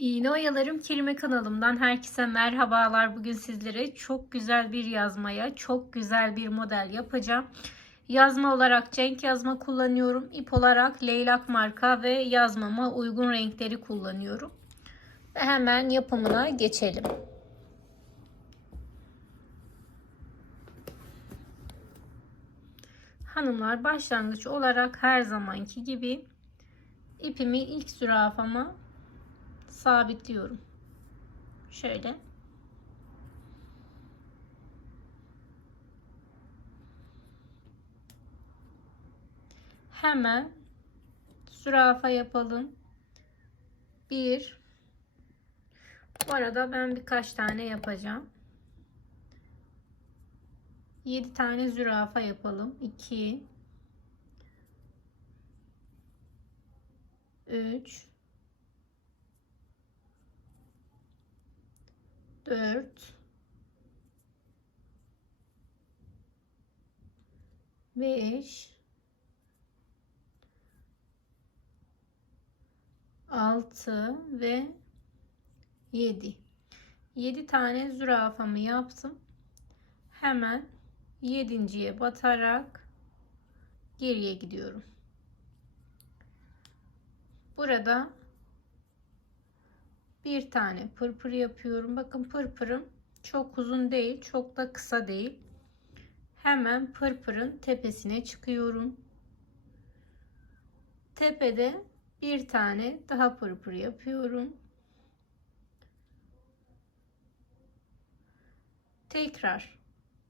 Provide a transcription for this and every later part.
İğne Oyalarım Kelime kanalımdan herkese merhabalar. Bugün sizlere çok güzel bir yazmaya, çok güzel bir model yapacağım. Yazma olarak Cenk yazma kullanıyorum. İp olarak Leylak marka ve yazmama uygun renkleri kullanıyorum. Ve hemen yapımına geçelim. Hanımlar başlangıç olarak her zamanki gibi ipimi ilk zürafama sabitliyorum. Şöyle. Hemen zürafa yapalım. Bir. Bu arada ben birkaç tane yapacağım. 7 tane zürafa yapalım. 2 3 4 5 6 ve 7 7 tane zürafamı yaptım. Hemen yedinciye batarak geriye gidiyorum. Burada bir tane pırpır yapıyorum. Bakın pırpırım çok uzun değil, çok da kısa değil. Hemen pırpırın tepesine çıkıyorum. Tepede bir tane daha pırpır yapıyorum. Tekrar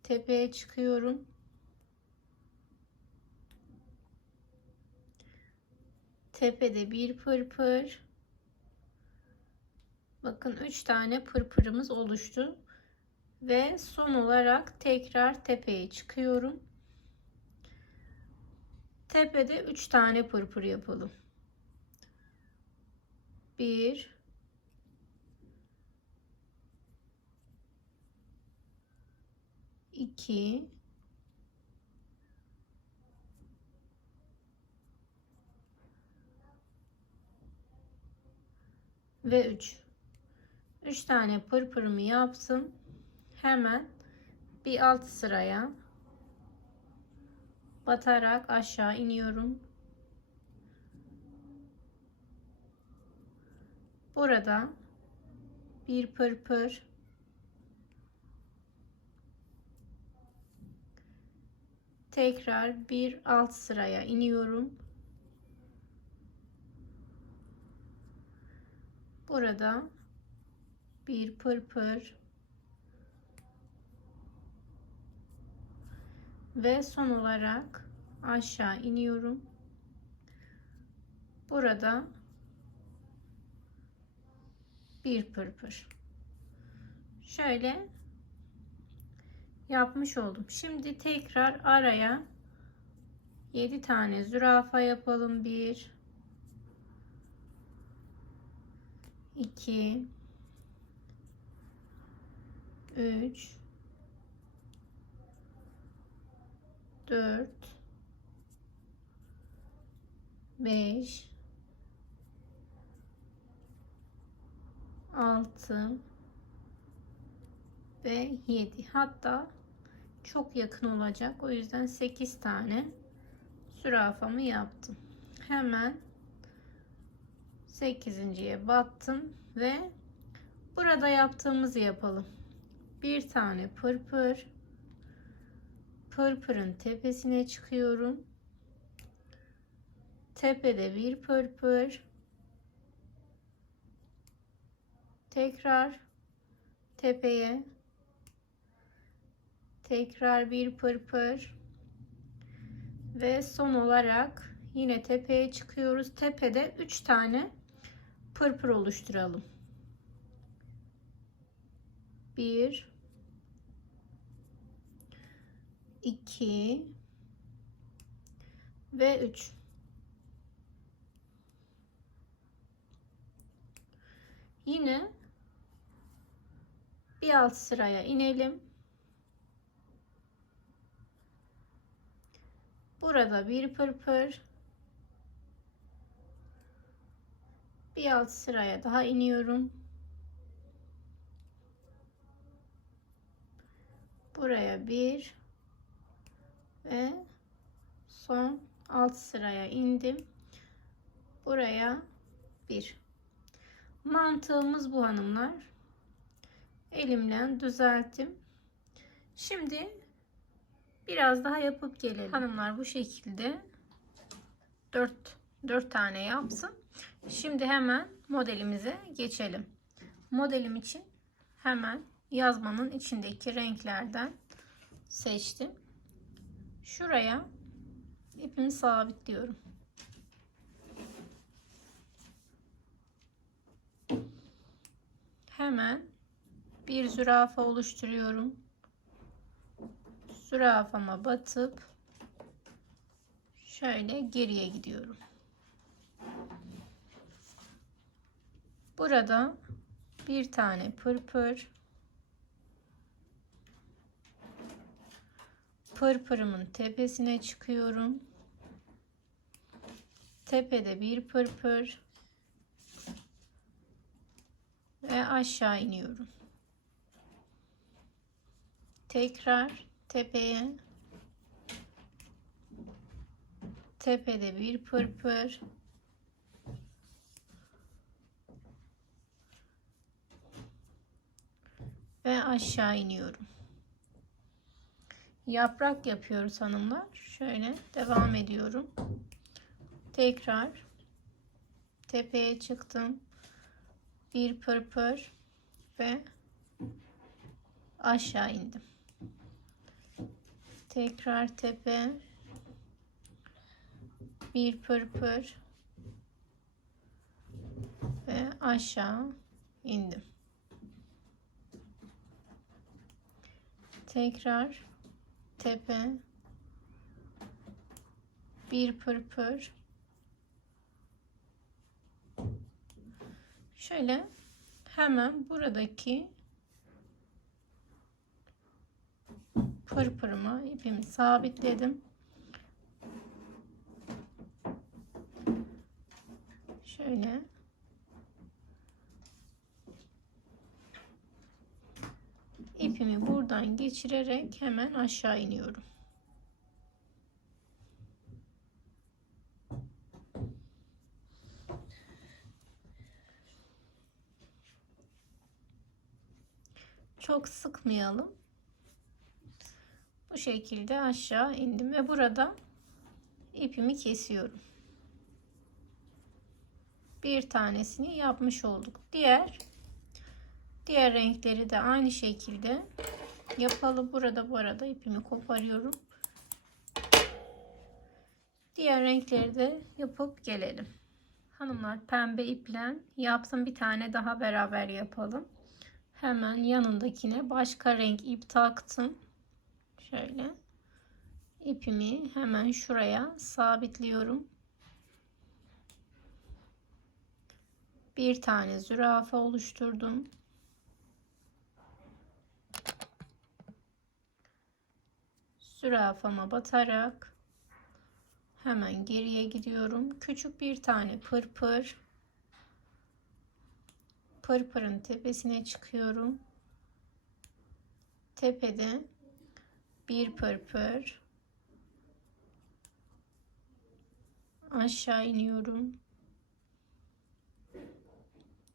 tepeye çıkıyorum. Tepede bir pırpır. Bakın 3 tane pırpırımız oluştu. Ve son olarak tekrar tepeye çıkıyorum. Tepede 3 tane pırpır yapalım. 1 2 ve 3 3 tane pırpırımı yaptım. Hemen bir alt sıraya batarak aşağı iniyorum. Burada bir pırpır tekrar bir alt sıraya iniyorum. Burada bir pırpır ve son olarak aşağı iniyorum. Burada bir pırpır. Şöyle yapmış oldum. Şimdi tekrar araya 7 tane zürafa yapalım. 1 2 3 4 5 6 ve 7 hatta çok yakın olacak. O yüzden 8 tane zürafamı yaptım. Hemen 8.ye battım ve burada yaptığımızı yapalım bir tane pırpır. Pırpırın tepesine çıkıyorum. Tepede bir pırpır. Tekrar tepeye. Tekrar bir pırpır. Ve son olarak yine tepeye çıkıyoruz. Tepede 3 tane pırpır oluşturalım. 1 2 ve 3 yine bir alt sıraya inelim. Burada bir pırpır. Bir alt sıraya daha iniyorum. Buraya bir ve son alt sıraya indim. Buraya bir. Mantığımız bu hanımlar. Elimle düzelttim. Şimdi biraz daha yapıp gelelim. Hanımlar bu şekilde 4 4 tane yapsın. Şimdi hemen modelimize geçelim. Modelim için hemen yazmanın içindeki renklerden seçtim. Şuraya ipimi sabitliyorum. Hemen bir zürafa oluşturuyorum. Zürafama batıp şöyle geriye gidiyorum. Burada bir tane pırpır pırpırımın tepesine çıkıyorum. Tepede bir pırpır ve aşağı iniyorum. Tekrar tepeye tepede bir pırpır ve aşağı iniyorum. Yaprak yapıyoruz hanımlar. Şöyle devam ediyorum. Tekrar tepeye çıktım. Bir pırpır ve aşağı indim. Tekrar tepe bir pırpır ve aşağı indim. Tekrar tepe. Bir pırpır. Şöyle hemen buradaki pırpırımı ipimi sabitledim. Şöyle ipimi buradan geçirerek hemen aşağı iniyorum. Çok sıkmayalım. Bu şekilde aşağı indim ve burada ipimi kesiyorum. Bir tanesini yapmış olduk. Diğer Diğer renkleri de aynı şekilde yapalım. Burada bu arada ipimi koparıyorum. Diğer renkleri de yapıp gelelim. Hanımlar pembe iple yaptım bir tane daha beraber yapalım. Hemen yanındakine başka renk ip taktım. Şöyle ipimi hemen şuraya sabitliyorum. Bir tane zürafa oluşturdum. Zürafama batarak hemen geriye gidiyorum. Küçük bir tane pırpır pırpırın tepesine çıkıyorum. Tepede bir pırpır aşağı iniyorum.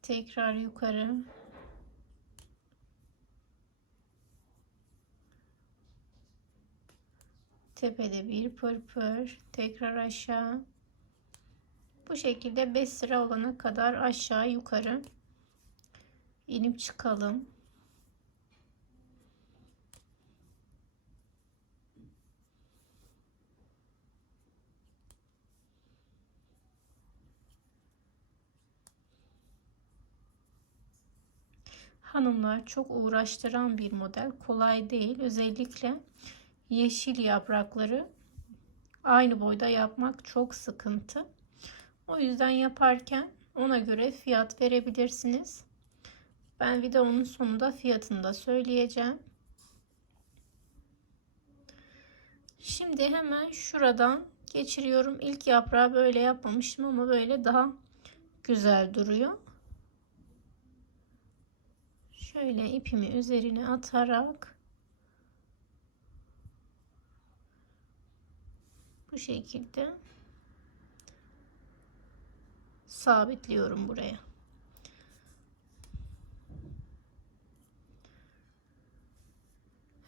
Tekrar yukarı tepede bir pırpır tekrar aşağı. Bu şekilde 5 sıra olana kadar aşağı yukarı inip çıkalım. Hanımlar çok uğraştıran bir model. Kolay değil. Özellikle yeşil yaprakları aynı boyda yapmak çok sıkıntı. O yüzden yaparken ona göre fiyat verebilirsiniz. Ben videonun sonunda fiyatını da söyleyeceğim. Şimdi hemen şuradan geçiriyorum. İlk yaprağı böyle yapmamıştım ama böyle daha güzel duruyor. Şöyle ipimi üzerine atarak bu şekilde sabitliyorum buraya.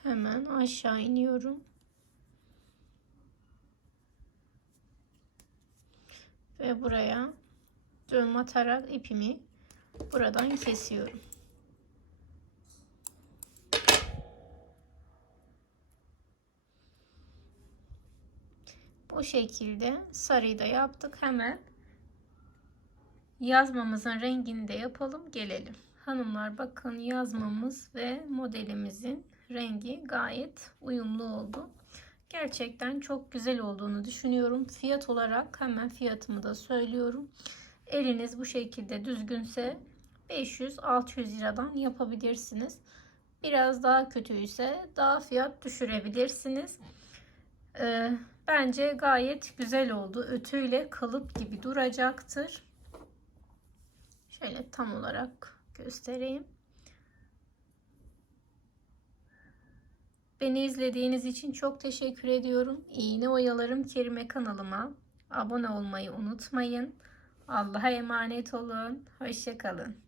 Hemen aşağı iniyorum. Ve buraya düğüm atarak ipimi buradan kesiyorum. Bu şekilde sarıyı da yaptık. Hemen yazmamızın rengini de yapalım gelelim. Hanımlar bakın yazmamız ve modelimizin rengi gayet uyumlu oldu. Gerçekten çok güzel olduğunu düşünüyorum. Fiyat olarak hemen fiyatımı da söylüyorum. Eliniz bu şekilde düzgünse 500-600 liradan yapabilirsiniz. Biraz daha kötüyse daha fiyat düşürebilirsiniz. Ee, bence gayet güzel oldu. Ötüyle kalıp gibi duracaktır. Şöyle tam olarak göstereyim. Beni izlediğiniz için çok teşekkür ediyorum. İğne oyalarım Kerime kanalıma abone olmayı unutmayın. Allah'a emanet olun. Hoşçakalın.